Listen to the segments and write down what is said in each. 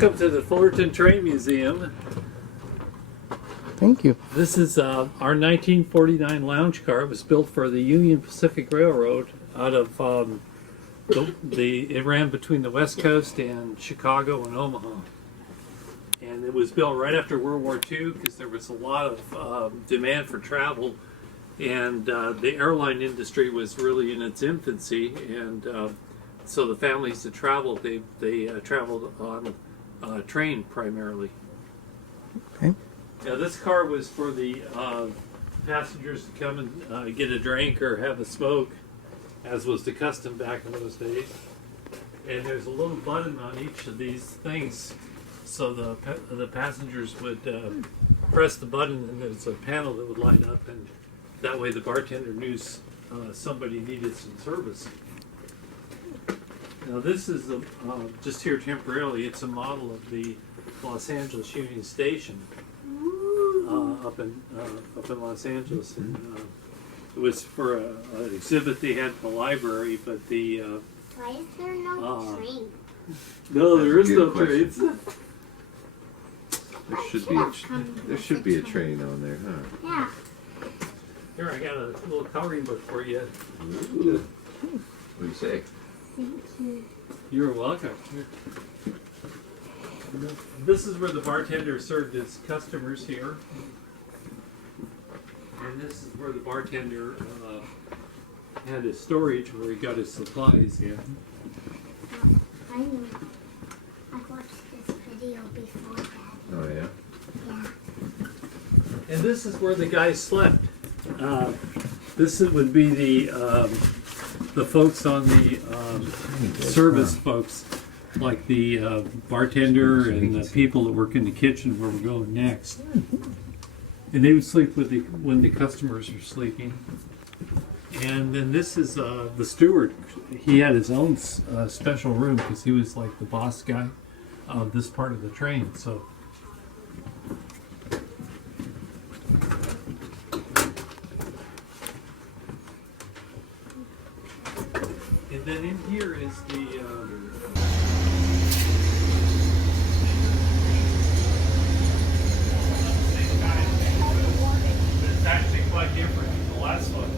Welcome to the Fullerton Train Museum. Thank you. This is our 1949 lounge car. It was built for the Union Pacific Railroad out of it ran between the West Coast and Chicago and Omaha. And it was built right after World War II because there was a lot of demand for travel, and the airline industry was really in its infancy, and so the families that traveled, they traveled on train primarily. Okay. Now this car was for the passengers to come and get a drink or have a smoke, as was the custom back in those days. And there's a little button on each of these things, so the passengers would press the button, and there's a panel that would light up, and that way the bartender knew somebody needed some service. Now this is just here temporarily. It's a model of the Los Angeles Union Station up in Los Angeles, and it was for an exhibit they had in the library. But the why is there no train? No, there is no trains. There should be a train on there, huh? Yeah. Here, I got a little coloring book for you. Ooh. What do you say? Thank you. You're welcome. This is where the bartender served his customers here. And this is where the bartender had his storage where he got his supplies in. I know. I've watched this video before, Dad. Oh, yeah? Yeah. And this is where the guys slept. This would be the folks on the service folks, like the bartender and the people that work in the kitchen where we're going next. And they would sleep when the customers are sleeping. And then this is the steward. He had his own special room because he was like the boss guy of this part of the train. So. And then in here is the it's actually quite different from the last one.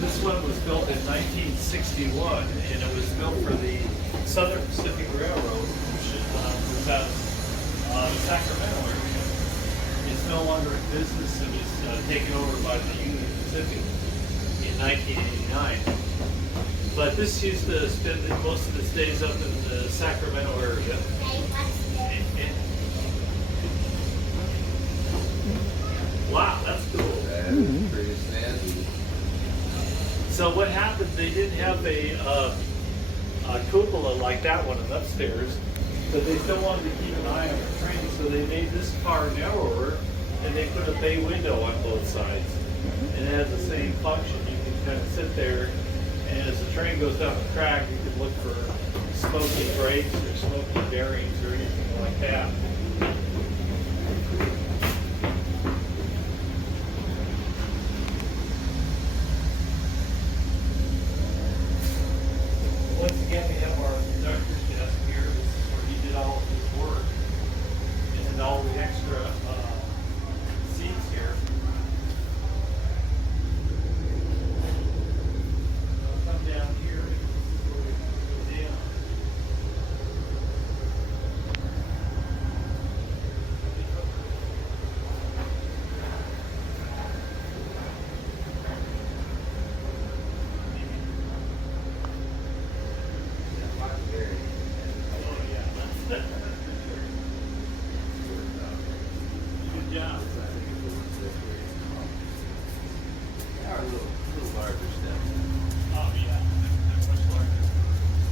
This one was built in 1961, and it was built for the Southern Pacific Railroad, which was out of Sacramento area. It's no longer in business. It was taken over by the Union Pacific in 1989. But this used to spend most of its days up in the Sacramento area. Wow, that's cool. That is pretty snazzy. So what happened, they didn't have a cupola like that one upstairs, but they still wanted to keep an eye on the train, so they made this car narrower, and they put a bay window on both sides. And it has the same function. You can kind of sit there, and as the train goes down the track, you can look for smoky brakes or smoky bearings or anything like that. Once again, we have our conductor's desk here. This is where he did all of his work. And all the extra seats here. I'll come down here and go down. Good job. They are a little larger steps. Oh, yeah. They're much larger.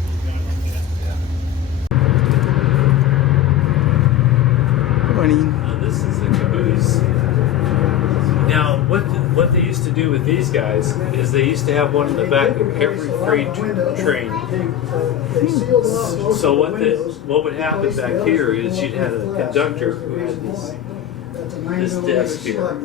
You gotta look at that. Yeah. Good morning. This is a caboose. Now, what they used to do with these guys is they used to have one in the back of every freight train. So what would happen back here is you'd have a conductor who had this desk here.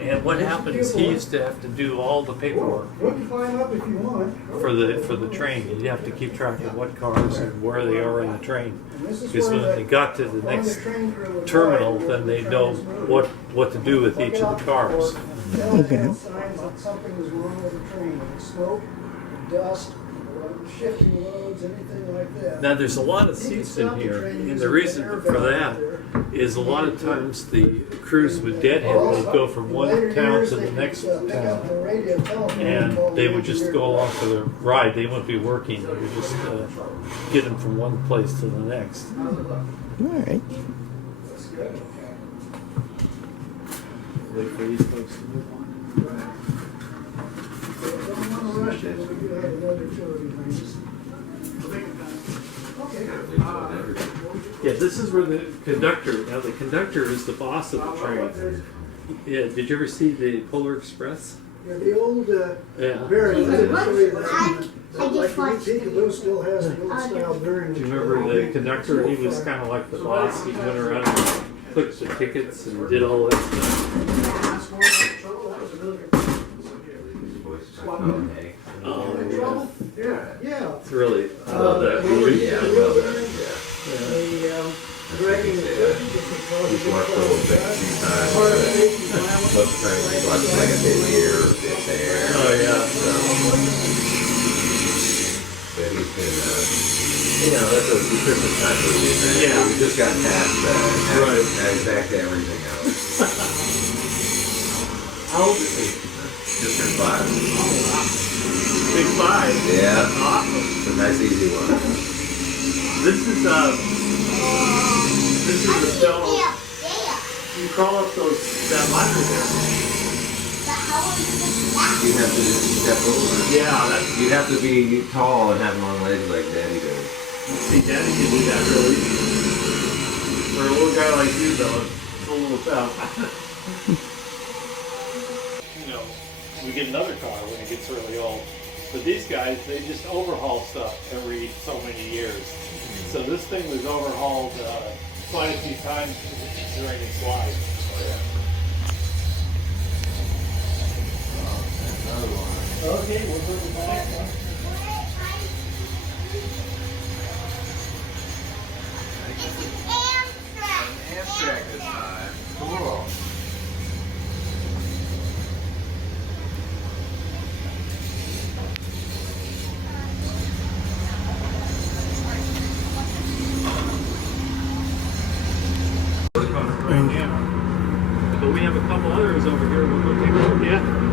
And what happens, he used to have to do all the paperwork You can climb up if you want. for the train. He'd have to keep track of what cars and where they are in the train. And this is Because where when they got to the where next train crew would terminal, ride. then they'd know what to do with each of the cars. Okay. Signs that something is wrong with the train. Smoke, dust, shifting loads, anything like that. Now there's a lot of seats in here, and the reason for that is a lot of times the crews with deadhead would go from one town to the next town, and they would just go along for the ride. They wouldn't be working. They would just get them from one place to the next. All right. Wait for these folks to move on. Don't want to rush it, but we do have another two of these. Yeah, this is where the conductor. Now the conductor is the boss of the train. Yeah, did you ever see the Polar Express? Yeah, the old Yeah. bearing. I just watched Peekaboo still has the old style bearing. Do you remember the conductor? He was kind of like the boss. He went around and clicked the tickets and did all that stuff. Yeah. It's really, I love that movie. Yeah, I love that. The dragging the He's watched the whole thing a few times. Most times he's watched like a bit here, a bit there. Oh yeah. But he's been, that's a Christmas time movie. Right? Yeah. We just got past that. Right. Now he's back to everything else. How old is he? Just turned 5. Big 5. Yeah. Awesome. It's a nice easy one. This is a cell. You crawl up that ladder there. You'd have to just step over. Yeah, You'd have to be tall and have long legs like Daddy does. see, Daddy can do that really easy. For a little guy like you, though, it's a little tough. We get another car when it gets really old. But these guys, they just overhaul stuff every so many years. So this thing was overhauled quite a few times during its life. Okay, we'll put it back. Amtrak this time. Cool. But we have a couple others over here. We'll go take a look at.